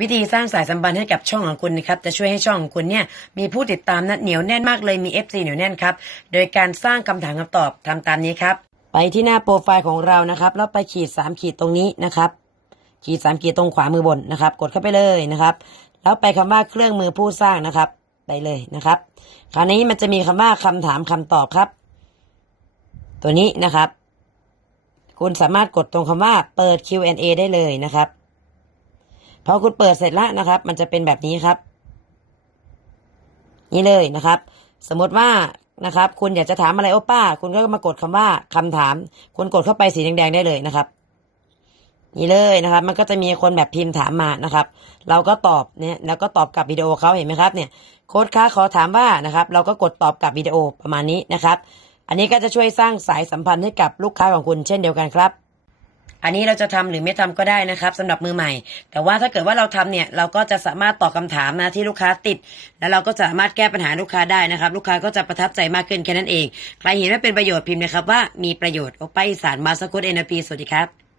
วิธีสร้างสายสัมพันธ์ให้กับช่องของคุณนะครับจะช่วยให้ช่องของคุณเนี่ยมีผู้ติดตามนะเหนียวแน่นมากเลยมี FC เหนียวแน่นครับโดยการสร้างคำถามคำตอบทำตามนี้ครับ ไปที่หน้าโปรไฟล์ของเรานะครับแล้วไปขีด 3 ขีดตรงนี้นะครับขีด 3 ขีดตรงขวามือบนนะครับ กดเข้าไปเลยนะครับ แล้วไปคำว่าเครื่องมือผู้สร้างนะครับ ไปเลยนะครับ คราวนี้มันจะมีคำว่าคำถามคำตอบครับ ตัวนี้นะครับ คุณสามารถกดตรงคำว่าเปิด Q&A ได้เลยนะครับ พอคุณเปิดเสร็จแล้วนะครับ มันจะเป็นแบบนี้ครับ นี่เลยนะครับ สมมติว่านะครับ คุณอยากจะถามอะไรโอป้า คุณก็มากดคำว่าคำถาม คุณกดเข้าไปสีแดงๆได้เลยนะครับ นี่เลยนะครับ มันก็จะมีคนแบบพิมพ์ถามมานะครับ เราก็ตอบเนี่ยแล้วก็ตอบกลับวิดีโอเขาเห็นไหมครับ เนี่ยโค้ดค้าขอถามว่านะครับ เราก็กดตอบกลับวิดีโอประมาณนี้นะครับ อันนี้ก็จะช่วยสร้างสายสัมพันธ์ให้กับลูกค้าของคุณเช่นเดียวกันครับ อันนี้เราจะทำหรือไม่ทำก็ได้นะครับสำหรับมือใหม่ แต่ว่าถ้าเกิดว่าเราทำเนี่ยเราก็จะสามารถตอบคำถามนะที่ลูกค้าติด แล้วเราก็สามารถแก้ปัญหาลูกค้าได้นะครับ ลูกค้าก็จะประทับใจมากขึ้นแค่นั้นเอง ใครเห็นว่าเป็นประโยชน์พิมพ์นะครับว่ามีประโยชน์โอป้าอีสารมาสกุลเอ็นพีสวัสดีครับ